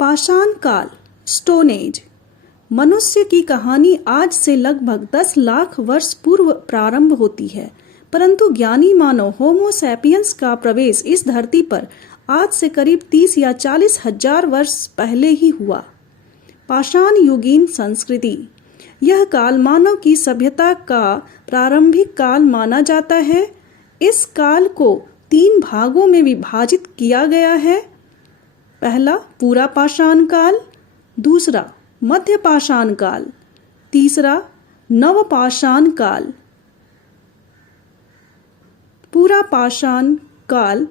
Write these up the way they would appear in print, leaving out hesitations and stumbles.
पाषाण काल, stone age. मनुष्य की कहानी आज से लगभग 10 लाख वर्ष पूर्व प्रारंभ होती है, परंतु ज्ञानी मानव होमो सैपियंस का प्रवेश इस धरती पर आज से करीब 30 या 40 हजार वर्ष पहले ही हुआ। पाषाण युगीन संस्कृति। यह काल मानव की सभ्यता का प्रारंभिक काल माना जाता है। इस काल को 3 भागों में विभाजित किया गया है। पहला पूरा पाषाण काल, दूसरा मध्य पाषाण काल, तीसरा नव पाषाण काल। पूरा पाषाण काल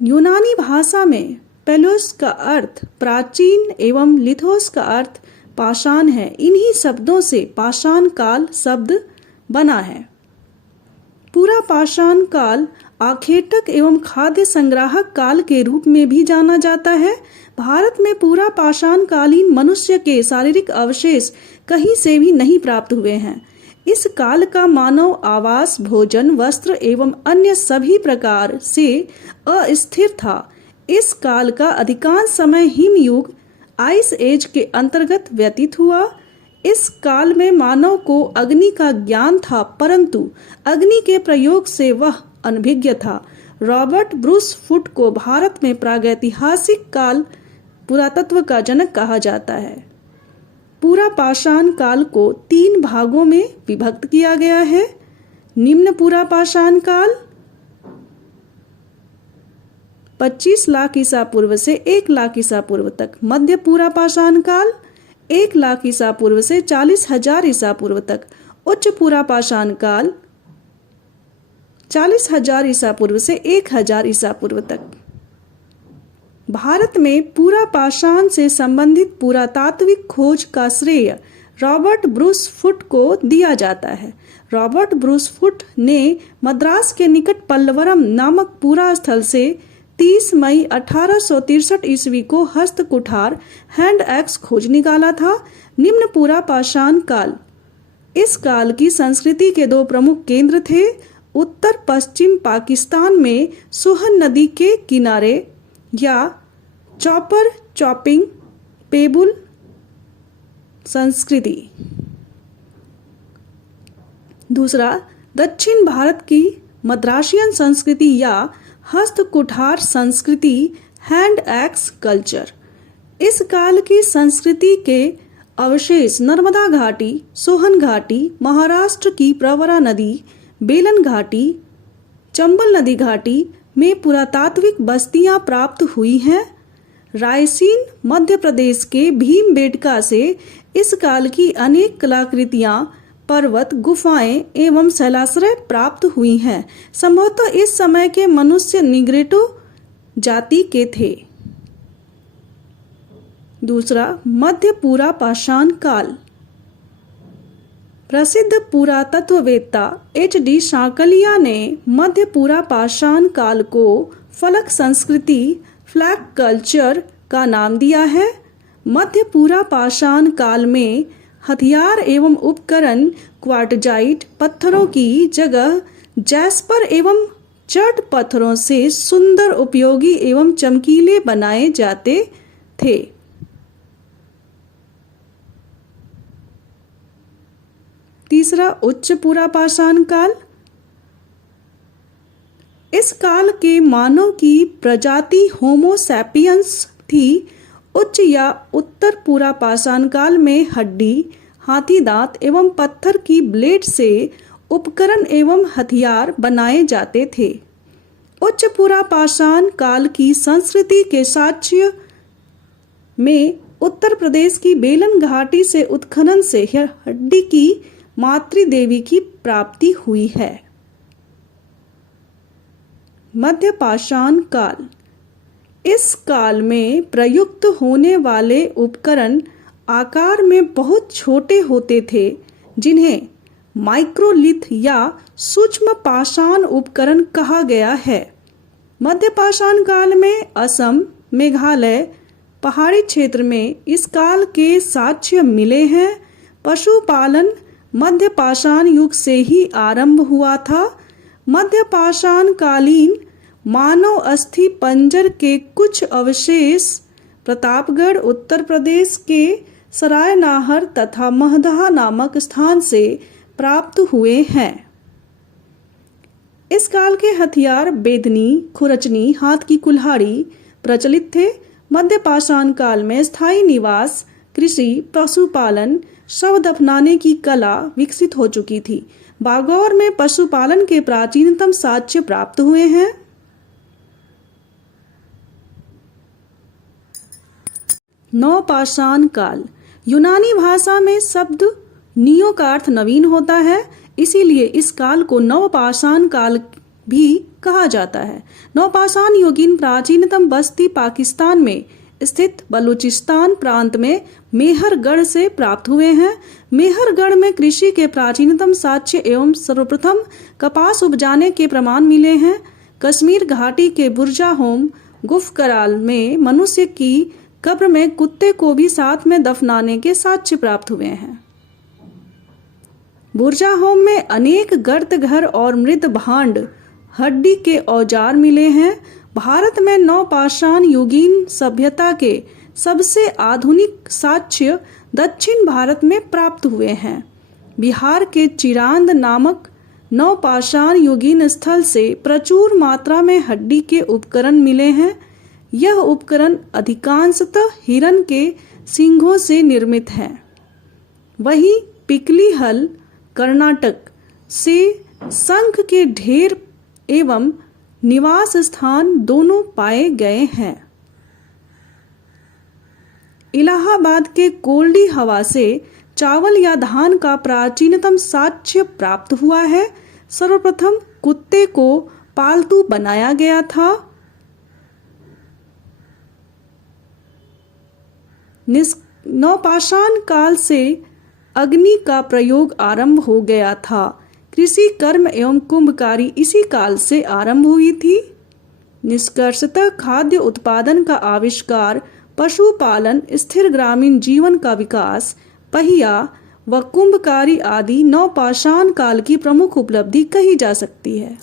यूनानी भाषा में पेलोस का अर्थ प्राचीन एवं लिथोस का अर्थ पाषाण है। इन्हीं शब्दों से पाषाण काल शब्द बना है। पूरा पाषाण काल आखेटक एवं खाद्य संग्राहक काल के रूप में भी जाना जाता है। भारत में पूरा पाषाण कालीन मनुष्य के शारीरिक अवशेष कहीं से भी नहीं प्राप्त हुए हैं। इस काल का मानव आवास, भोजन, वस्त्र एवं अन्य सभी प्रकार से अस्थिर था। इस काल का अधिकांश समय हिमयुग आइस एज के अंतर्गत व्यतीत हुआ। इस काल में मानव को अग्नि का ज्ञान था, परंतु अग्नि के प्रयोग से वह अनभिज्ञ था। रॉबर्ट ब्रूस फुट को भारत में प्रागैतिहासिक काल पुरातत्व का जनक कहा जाता है। पूरा पाषाण काल को 3 भागों में विभक्त किया गया है। निम्न पूरा पाषाण काल 25 लाख ईसा पूर्व से 1 लाख ईसा पूर्व तक। मध्य पूरा पाषाण काल 1 लाख ईसा पूर्व से 40,000 ईसा पूर्व तक। उच्च पूरा पाषाण काल 40,000 ईसा पूर्व से 1,000 ईसा पूर्व तक। भारत में पूरा पाषाण से संबंधित पुरातात्विक खोज का श्रेय रॉबर्ट ब्रूस फुट को दिया जाता है। रॉबर्ट ब्रूस फुट ने मद्रास के निकट पल्लवरम नामक पूरा स्थल से 30 मई 1863 ईस्वी को हस्त कुठार हैंड एक्स खोज निकाला था। निम्न पूरा पाषाण काल। इस काल की संस्कृति के 2 प्रमुख केंद्र थे। उत्तर पश्चिम पाकिस्तान में सोहन नदी के किनारे या चॉपर चॉपिंग पेबुल संस्कृति। दूसरा दक्षिण भारत की मद्रासियन संस्कृति या हस्त कुठार संस्कृति, हैंड एक्स कल्चर। इस काल की संस्कृति के अवशेष नर्मदा घाटी, सोहन घाटी, महाराष्ट्र की प्रवरा नदी, बेलन घाटी, चंबल नदी घाटी में पुरातात्विक बस्तियां प्राप्त हुई हैं। रायसीन मध्य प्रदेश के भीमबेटका से इस काल की अनेक कलाकृतियां, पर्वत, गुफाएं एवं शैलाश्रय प्राप्त हुई हैं। संभवतः इस समय के मनुष्य निग्रेटो जाति के थे। दूसरा मध्य पूरा पाषाण काल। प्रसिद्ध पुरातत्ववेत्ता HD सांकलिया ने मध्य पूरा पाषाण काल को फलक संस्कृति, फ्लैग कल्चर का नाम दिया है। मध्य पूरा पाषाण काल में हथियार एवं उपकरण क्वार्टजाइट पत्थरों की जगह जैस्पर एवं चर्ट पत्थरों से सुंदर, उपयोगी एवं चमकीले बनाए जाते थे। तीसरा उच्च पूरा पाषाण काल। इस काल के मानव की प्रजाति होमो सैपियंस थी। उच्च या उत्तर पूरा पाषाण काल में हड्डी, हाथी दांत एवं पत्थर की ब्लेड से उपकरण एवं हथियार बनाए जाते थे। उच्च पूरा पाषाण काल की संस्कृति के साक्ष्य में उत्तर प्रदेश की बेलन घाटी से उत्खनन से हड्डी की मातृदेवी की प्राप्ति हुई है। मध्य पाषाण काल। इस काल में प्रयुक्त होने वाले उपकरण आकार में बहुत छोटे होते थे, जिन्हें माइक्रोलिथ या सूक्ष्म पाषाण उपकरण कहा गया है। मध्य पाषाण काल में असम, मेघालय, पहाड़ी क्षेत्र में इस काल के साक्ष्य मिले हैं। पशुपालन मध्य पाषाण युग से ही आरंभ हुआ था। मध्य पाषाण कालीन मानव अस्थि पंजर के कुछ अवशेष प्रतापगढ़ उत्तर प्रदेश के सरायनाहर तथा महदहा नामक स्थान से प्राप्त हुए हैं। इस काल के हथियार बेदनी, खुरचनी, हाथ की कुल्हाड़ी प्रचलित थे। मध्य पाषाण काल में स्थायी निवास, कृषि, पशुपालन, शव दफनाने की कला विकसित हो चुकी थी। बागौर में पशुपालन के प्राचीनतम साक्ष्य प्राप्त हुए हैं। नवपाषाण काल। यूनानी भाषा में शब्द नियो का अर्थ नवीन होता है, इसीलिए इस काल को नवपाषाण काल भी कहा जाता है। नवपाषाण युगीन प्राचीनतम बस्ती पाकिस्तान में स्थित बलूचिस्तान प्रांत में मेहरगढ़ से प्राप्त हुए हैं। मेहरगढ़ में कृषि के प्राचीनतम साक्ष्य एवं सर्वप्रथम कपास उपजाने के प्रमाण मिले हैं। कश्मीर घाटी के बुरजाहोम गुफकराल में मनुष्य की कब्र में कुत्ते को भी साथ में दफनाने के साक्ष्य प्राप्त हुए हैं। बुरजाहोम में अनेक गर्त घर और मृत भांड हड्डी के औजार मिले हैं। भारत में नवपाषाण युगीन सभ्यता के सबसे आधुनिक साक्ष्य दक्षिण भारत में प्राप्त हुए हैं। बिहार के चिरांद नामक नवपाषाण युगीन स्थल से प्रचुर मात्रा में हड्डी के उपकरण मिले हैं। यह उपकरण अधिकांशतः हिरण के सींगों से निर्मित हैं। वहीं पिकली हल कर्नाटक से शंख के ढेर एवं निवास स्थान दोनों पाए गए हैं। इलाहाबाद के कोल्डी हवा से चावल या धान का प्राचीनतम साक्ष्य प्राप्त हुआ है। सर्वप्रथम कुत्ते को पालतू बनाया गया था। नवपाषाण काल से अग्नि का प्रयोग आरंभ हो गया था। कृषि कर्म एवं कुंभकारी इसी काल से आरंभ हुई थी। निष्कर्षतः खाद्य उत्पादन का आविष्कार, पशुपालन, स्थिर ग्रामीण जीवन का विकास, पहिया व कुंभकारी आदि नवपाषाण काल की प्रमुख उपलब्धि कही जा सकती है।